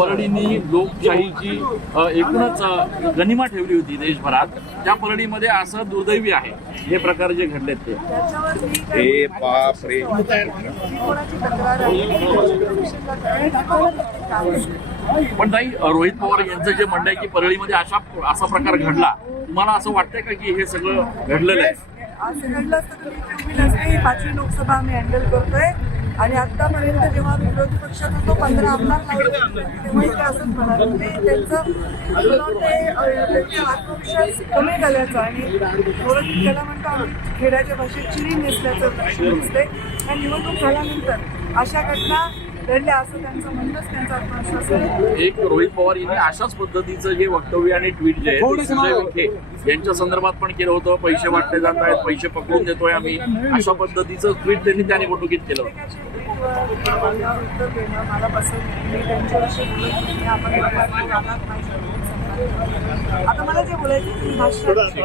परळींनी लोकशाहीची एकूणच गनिमा ठेवली होती देशभरात, त्या परळीमध्ये असं दुर्दैवी आहे हे प्रकार जे घडलेत ते. हे बापरे. पण ताई, रोहित पवार यांचं जे म्हणणं आहे की परळीमध्ये असा प्रकार घडला, तुम्हाला असं वाटतंय का की हे सगळं घडलेलं आहे? असं घडलं असतं तर मी नसते. 5वी लोकसभा आम्ही हँडल करतोय आणि आतापर्यंत जेव्हा विरोधी पक्षात होतो 15 आमदार लावले तेव्हा ते असंच म्हणाले होते. त्यांचा आत्मविश्वास कमी झाल्याचा आणि थोडं त्याला म्हणतो आम्ही खेड्याच्या भाषेत चिरी नेसल्याचं लक्षण दिसते. आणि निवडणूक झाल्यानंतर अशा घटना घडल्या असं त्यांचं म्हणणंच त्यांचा आत्मविश्वास आहे. एक रोहित पवार यांनी अशाच पद्धतीचं जे वक्तव्य आणि ट्विट जे आहे ते संजय विखे यांच्या संदर्भात पण केलं होतं. पैसे वाटले जात आहेत, पैसे पकडून देतोय आम्ही, अशा पद्धतीचं ट्विट त्यांनी त्या निवडणुकीत केलं होतं. उत्तर देणं मला पसंत नाही. मी त्यांच्याविषयी बोलत नाही. आपण आता मला जे बोलायचं भाषण